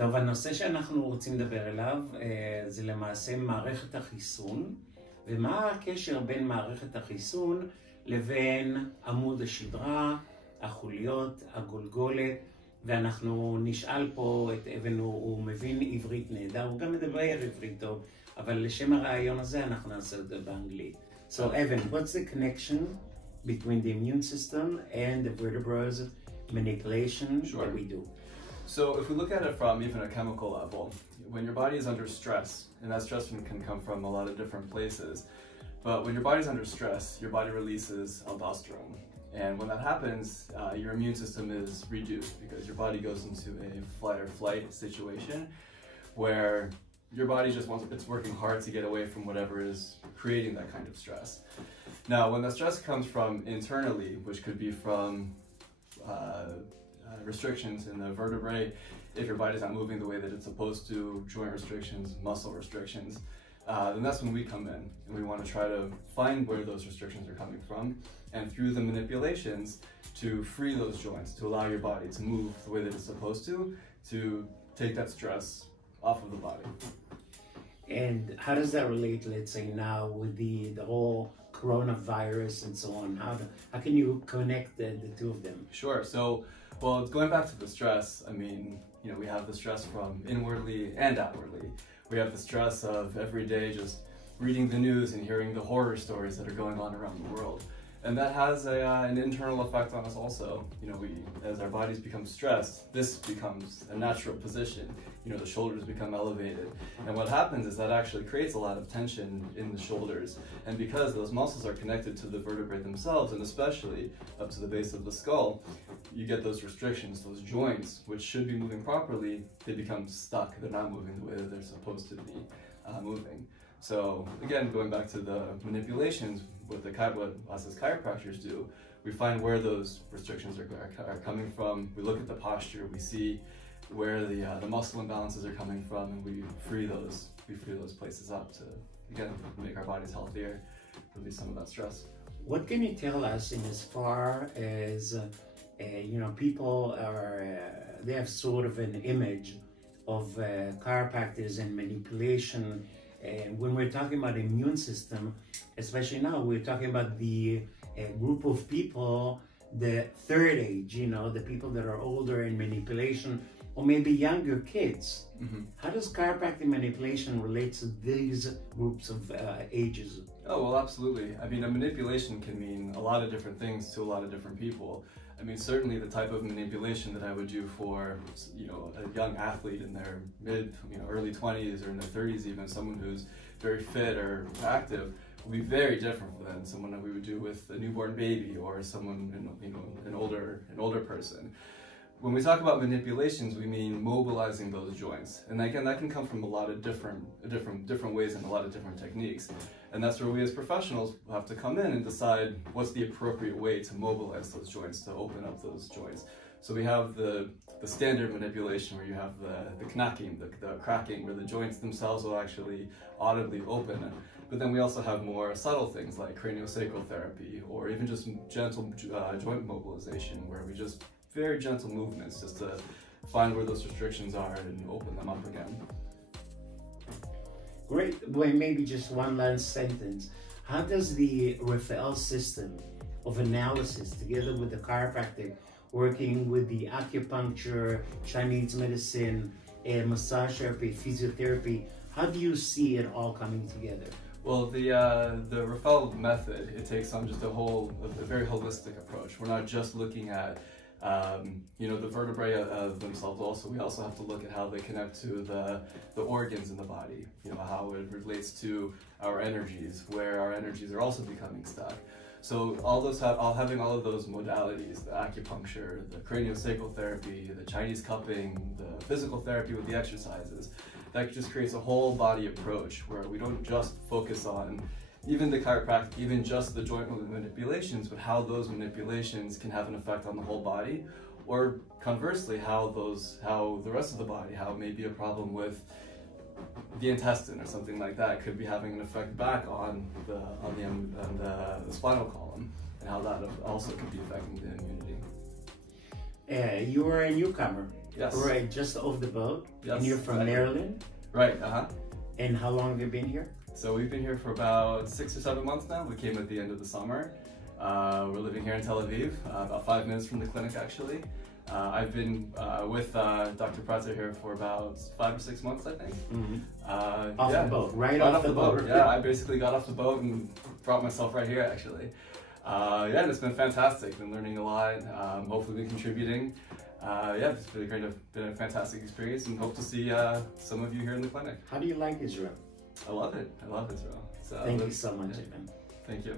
טוב, הנושא שאנחנו רוצים לדבר עליו זה למעשה מערכת החיסון, ומה הקשר בין מערכת החיסון לבין עמוד השדרה, החוליות, הגולגולת, ואנחנו נשאל פה את אוון, הוא מבין עברית נהדר, הוא גם מדבר עברית טוב, אבל לשם הרעיון הזה אנחנו נעשה את זה באנגלית. So Evan, what's the connection between the immune system and the vertebrae manipulation that we do? So if we look at it from even a chemical level, when your body is under stress, and that stress can come from a lot of different places, but when your body's under stress, your body releases aldosterone. And when that happens, your immune system is reduced because your body goes into a flight or flight situation where your body just wants, it's working hard to get away from whatever is creating that kind of stress. Now, when the stress comes from internally, which could be from restrictions in the vertebrae, if your body's not moving the way that it's supposed to, joint restrictions, muscle restrictions, then that's when we come in and we want to try to find where those restrictions are coming from, and through the manipulations to free those joints, to allow your body to move the way that it's supposed to take that stress off of the body. And how does that relate, let's say now with the whole coronavirus and so on? How can you connect the two of them? Sure. So, well, going back to the stress, I mean, you know, we have the stress from inwardly and outwardly. We have the stress of every day just reading the news and hearing the horror stories that are going on around the world. And that has an internal effect on us also. You know, as our bodies become stressed, this becomes a natural position. You know, the shoulders become elevated. And what happens is that actually creates a lot of tension in the shoulders. And because those muscles are connected to the vertebrae themselves, and especially up to the base of the skull, you get those restrictions, those joints, which should be moving properly, they become stuck. They're not moving the way that they're supposed to be moving. So again, going back to the manipulations, what us as chiropractors do, we find where those restrictions are coming from. We look at the posture, we see where the muscle imbalances are coming from, and we free those places up to, again, make our bodies healthier, release some of that stress. What can you tell us in as far as, you know, people they have sort of an image of chiropractors and manipulation. When we're talking about immune system, especially now, we're talking about the group of people, the third age, you know, the people that are older in manipulation, or maybe younger kids. Mm-hmm. How does chiropractic manipulation relate to these groups of ages? Oh, well, absolutely. I mean, a manipulation can mean a lot of different things to a lot of different people. I mean, certainly the type of manipulation that I would do for, you know, a young athlete in their early 20s or in their 30s, even someone who's very fit or active, will be very different than someone that we would do with a newborn baby or someone, an older person. When we talk about manipulations, we mean mobilizing those joints, and again, that can come from a lot of different ways and a lot of different techniques. And that's where we as professionals have to come in and decide what's the appropriate way to mobilize those joints, to open up those joints. So we have the standard manipulation where you have the knocking, the cracking, where the joints themselves will actually audibly open. But then we also have more subtle things like craniosacral therapy, or even just gentle joint mobilization, where we just very gentle movements just to find where those restrictions are and open them up again. Great. Well, maybe just one last sentence. How does the Raffael system of analysis, together with the chiropractic, working with the acupuncture, Chinese medicine, massage therapy, physiotherapy, how do you see it all coming together? Well, the Raffael method, it takes on just a very holistic approach. We're not just looking at the vertebrae themselves. We also have to look at how they connect to the organs in the body, how it relates to our energies, where our energies are also becoming stuck. So having all of those modalities, the acupuncture, the craniosacral therapy, the Chinese cupping, the physical therapy with the exercises, that just creates a whole body approach where we don't just focus on even the chiropractic, even just the joint manipulations, but how those manipulations can have an effect on the whole body, or conversely, how the rest of the body, how it may be a problem with the intestine or something like that, could be having an effect back on the spinal column, and how that also could be affecting the immunity. You were a newcomer. Yes. Right, just off the boat. Yes. And you're from Maryland. Right. And how long have you been here? So we've been here for about 6 or 7 months now. We came at the end of the summer. We're living here in Tel Aviv, about 5 minutes from the clinic actually. I've been with Dr. Pratzer here for about 5 or 6 months, I think. Off the boat, right off the boat. Yeah, I basically got off the boat and brought myself right here actually. Yeah, and it's been fantastic. Been learning a lot. Hopefully been contributing. Yeah, it's been a fantastic experience, and hope to see some of you here in the clinic. How do you like Israel? I love it. I love Israel. Thank you so much, Evan. Thank you.